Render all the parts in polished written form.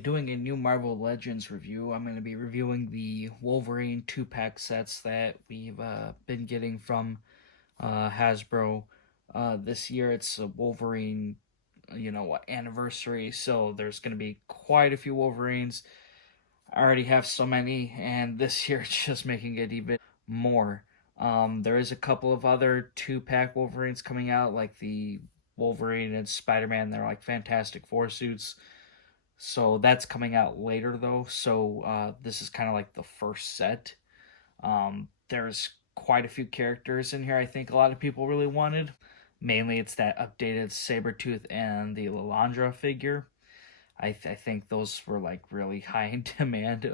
Doing a new Marvel Legends review. I'm going to be reviewing the Wolverine 2-pack sets that we've been getting from Hasbro. This year it's a Wolverine, anniversary, so there's going to be quite a few Wolverines. I already have so many, and this year it's just making it even more. There is a couple of other 2-pack Wolverines coming out, like the Wolverine and Spider-Man. They're like Fantastic Four suits, so that's coming out later though. So this is kind of like the first set. There's quite a few characters in here I think a lot of people really wanted. Mainly it's that updated Sabertooth and the Lalandra figure. I think those were like really high in demand,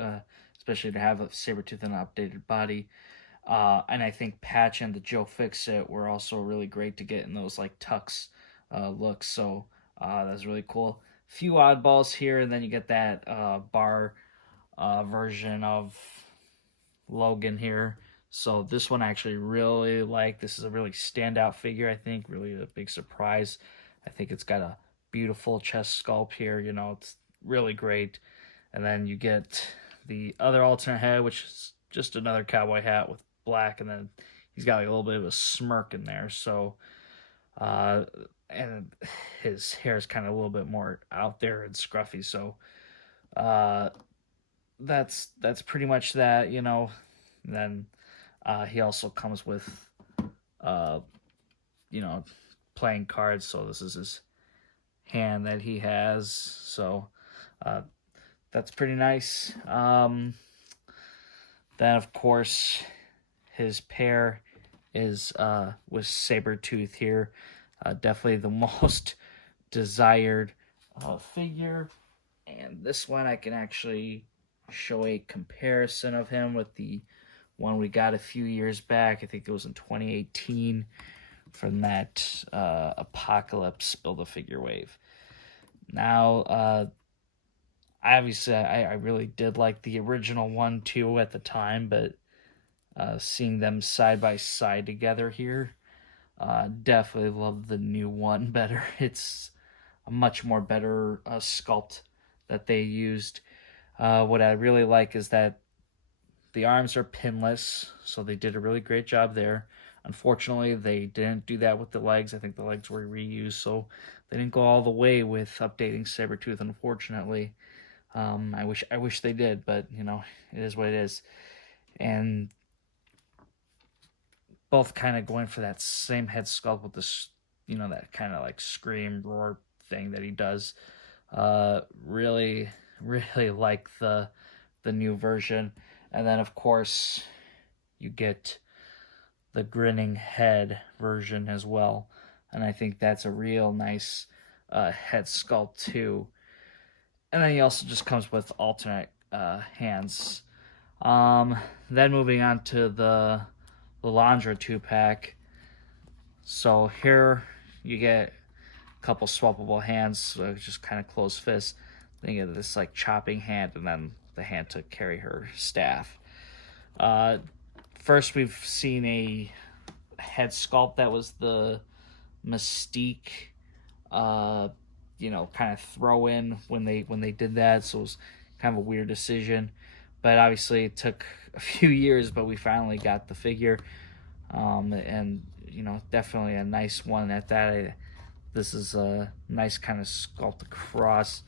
especially to have a Sabertooth and an updated body. And I think Patch and the Joe Fixit were also really great to get in those like tux looks. So that's really cool. Few oddballs here, and then you get that bar version of Logan here. So this one I actually really like. This is a really standout figure, I think. Really a big surprise. I think it's got a beautiful chest sculpt here. It's really great. And then you get the other alternate head, which is just another cowboy hat with black, and then he's got like a little bit of a smirk in there. So and his hair is kind of a little bit more out there and scruffy. So uh, that's pretty much that. And then he also comes with uh, you know playing cards. So this is his hand that he has. So uh, that's pretty nice. Then of course his pair is with Sabertooth here. Definitely the most desired figure. And this one I can actually show a comparison of him with the one we got a few years back. I think it was in 2018 from that Apocalypse Build-A-Figure wave. Now, obviously, I really did like the original one too at the time, but seeing them side by side together here, definitely love the new one better. It's a much more better sculpt that they used. What I really like is that the arms are pinless, so they did a really great job there. Unfortunately, they didn't do that with the legs. I think the legs were reused, so they didn't go all the way with updating Sabertooth. Unfortunately, I wish they did, but it is what it is. And both kind of going for that same head sculpt with this, that kind of like scream roar thing that he does. Really, really like the new version. And then of course you get the grinning head version as well, and I think that's a real nice head sculpt too. And then he also just comes with alternate hands. Then moving on to the Lalandra 2-pack. So here you get a couple swappable hands, so just kind of closed fists. Then you get this like chopping hand, and then the hand to carry her staff. First, we've seen a head sculpt that was the Mystique, kind of throw in when they did that. So it was kind of a weird decision, but obviously it took a few years, but we finally got the figure, and definitely a nice one at that. This is a nice kind of sculpt across.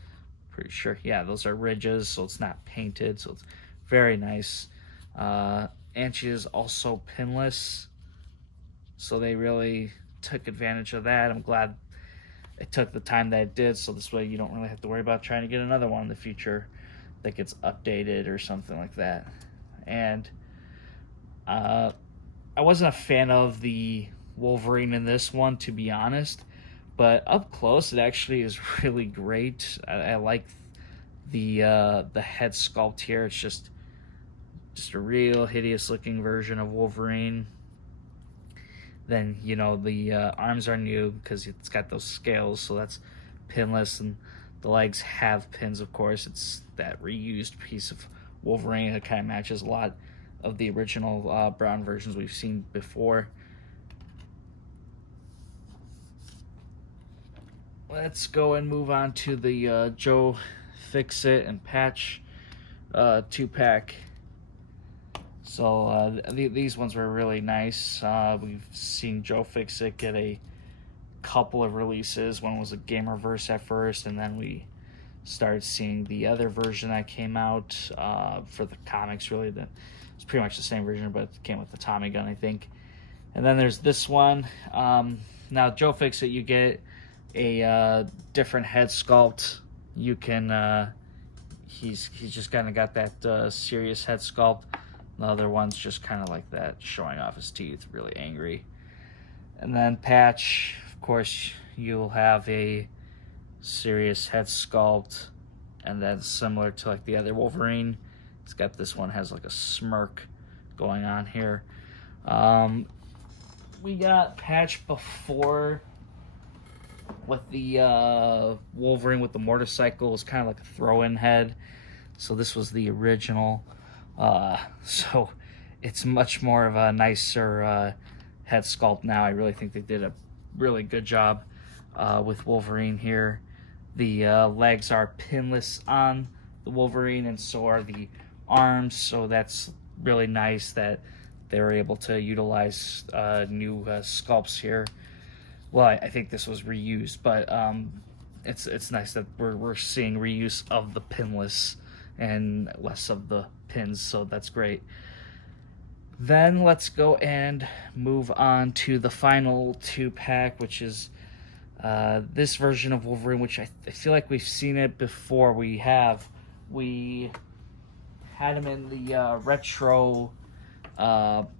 Pretty sure, yeah, those are ridges, so it's not painted, so it's very nice. And she is also pinless, so they really took advantage of that. I'm glad it took the time that it did, so this way you don't really have to worry about trying to get another one in the future that gets updated or something like that. And I wasn't a fan of the Wolverine in this one, to be honest, but up close it actually is really great. I like the head sculpt here. It's just a real hideous looking version of Wolverine. Then the arms are new because it's got those scales, so that's pinless, and the legs have pins. Of course, it's that reused piece of Wolverine that kind of matches a lot of the original brown versions we've seen before. Let's go and move on to the Joe Fixit and Patch 2-pack. So these ones were really nice. We've seen Joe Fixit get a couple of releases. One was a Gamerverse at first, and then we started seeing the other version that came out for the comics. Really, it's pretty much the same version, but it came with the Tommy gun, I think. And then there's this one. Now, Joe Fixit, you get a different head sculpt. You can he's just kind of got that serious head sculpt. The other one's just kind of like that, showing off his teeth, really angry. And then Patch, of course, you'll have a serious head sculpt, and then similar to like the other Wolverine, it's got this one has like a smirk going on here. We got Patch before with the Wolverine with the motorcycle. It was kind of like a throw-in head, so this was the original. So it's much more of a nicer head sculpt now. I really think they did a really good job with Wolverine here. The legs are pinless on the Wolverine, and so are the arms, so that's really nice that they were able to utilize new sculpts here. Well, I think this was reused, but it's nice that we're seeing reuse of the pinless and less of the pins, so that's great. Then let's go and move on to the final 2-pack, which is this version of Wolverine, which I feel like we've seen it before. We had him in the retro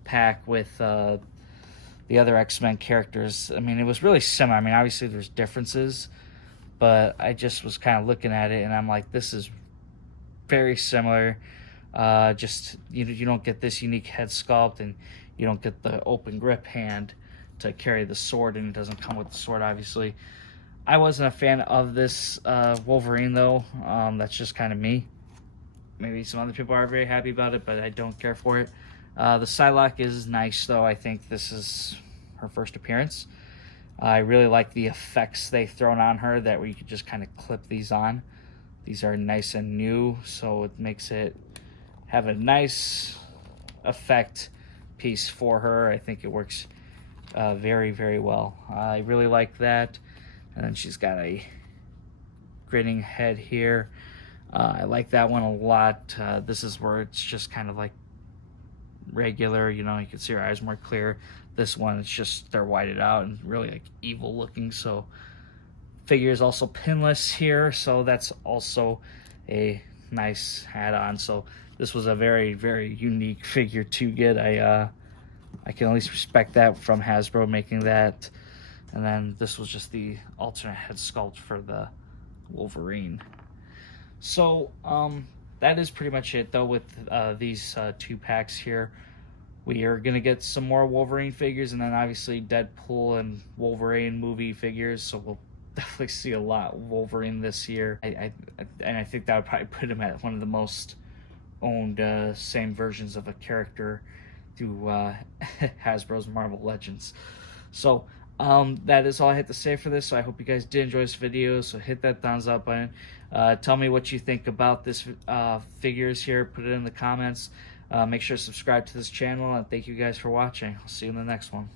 pack with the other X-Men characters. I mean, it was really similar. I mean, obviously there's differences, but I just was kind of looking at it and I'm like, this is very similar. Just you don't get this unique head sculpt, and you don't get the open grip hand to carry the sword, and it doesn't come with the sword, obviously. I wasn't a fan of this Wolverine, though. That's just kind of me. Maybe some other people are very happy about it, but I don't care for it. The Psylocke is nice, though. I think this is her first appearance. I really like the effects they've thrown on her, that where you could just kind of clip these on. These are nice and new, so it makes it have a nice effect piece for her. I think it works very, very well. I really like that. And then she's got a grinning head here. I like that one a lot. This is where it's just kind of like regular, you can see her eyes more clear. This one, it's just they're whited out and really like evil looking. So figure is also pinless here, so that's also a nice add-on. So this was a very, very unique figure to get. I can at least respect that from Hasbro making that. And then this was just the alternate head sculpt for the Wolverine. So that is pretty much it, though, with these 2-packs here. We are going to get some more Wolverine figures, and then obviously Deadpool and Wolverine movie figures, so we'll definitely see a lot of Wolverine this year. And I think that would probably put him at one of the most owned same versions of a character through Hasbro's Marvel Legends. So that is all I had to say for this. So I hope you guys did enjoy this video. So hit that thumbs up button. Tell me what you think about this figures here. Put it in the comments. Make sure to subscribe to this channel, and thank you guys for watching. I'll see you in the next one.